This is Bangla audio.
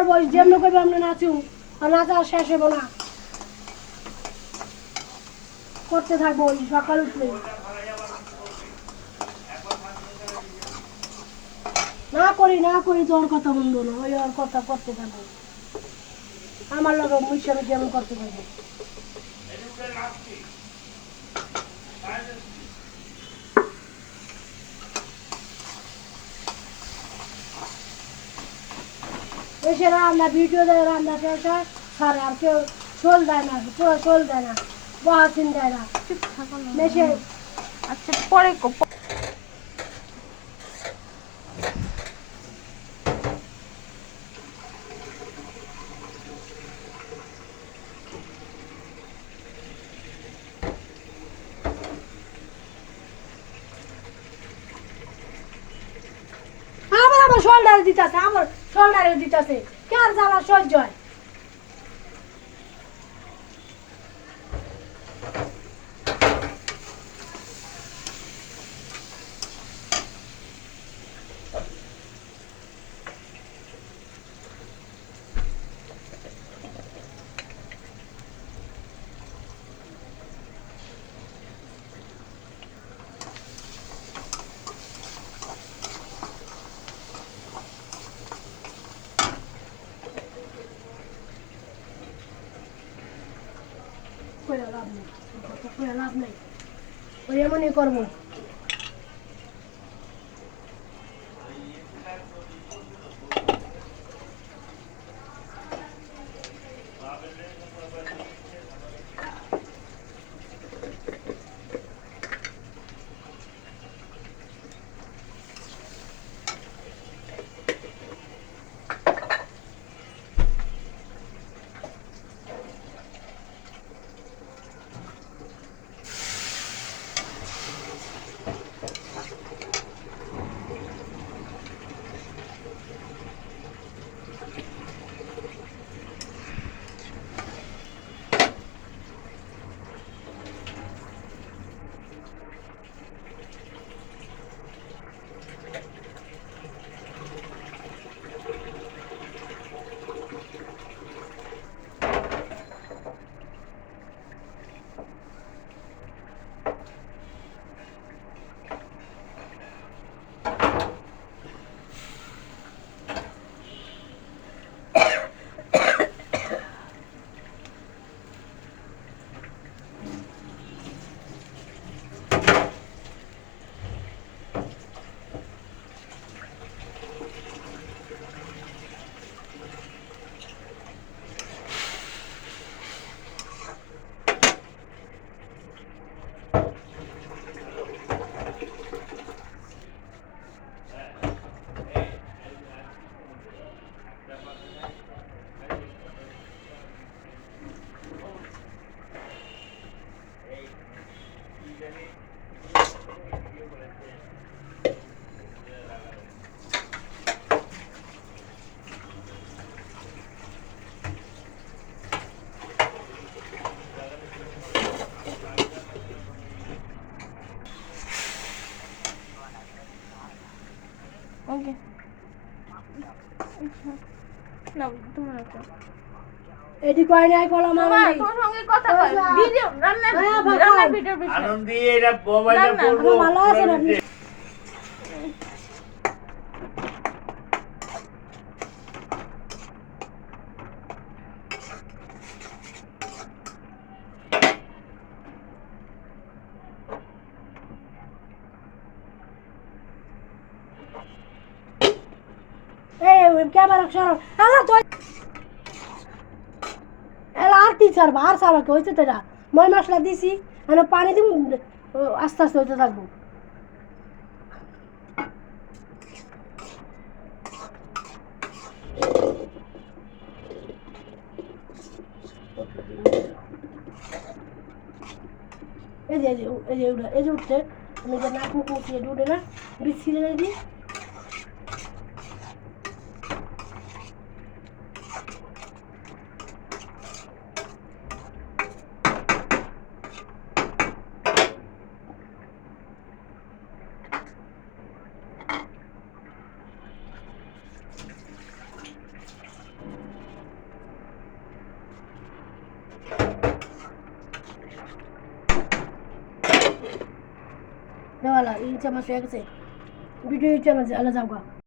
করবো যেমন করবো আমরা নাচুম আর নাচা শেষ হবো না করতে থাকবো ওই সকাল উঠলে না করি তো ওর কথা বলবো না ওই ওর কথা করতে থাকবো আমার লোক মিশনে যেমন করতে থাকবো এসে রান্না ভিডিও দেয় রান্না শেষ হয় সারে আর কেউ শোল দেয় না পুরো শোল দেয় না বহাসিন দেয় না মেশে আচ্ছা পরে আমার শোল্ডারে দিতেছে আমার শোল্ডারে দিতেছে কার জ্বালা সহ্য হয় লাভ নেই ওই এমনই করবো ওকে না তোমার এটি কয় নাই কলম আমার তোমার সঙ্গে কথা কই ভিডিও রান্নার ভিডিও বিষয় আনন্দি এরা মোবাইলে পড়বো ভালো আছে না ক্যামেরা সরাও আল্লাহ তো এলা আর কি ছাড়বো আর ছাড়া কি হয়েছে তো এটা মই মশলা দিছি মানে পানি দিব আস্তে আস্তে হইতে থাকবো এই যে উঠছে আমি যে নাক মুখ মুখিয়ে উঠে না বিচ্ছিরে দিই দেওয়ালা ইলিশ মাছ হয়ে গেছে ভিডিও ইচ্ছে মাছ আলাদা যাও গা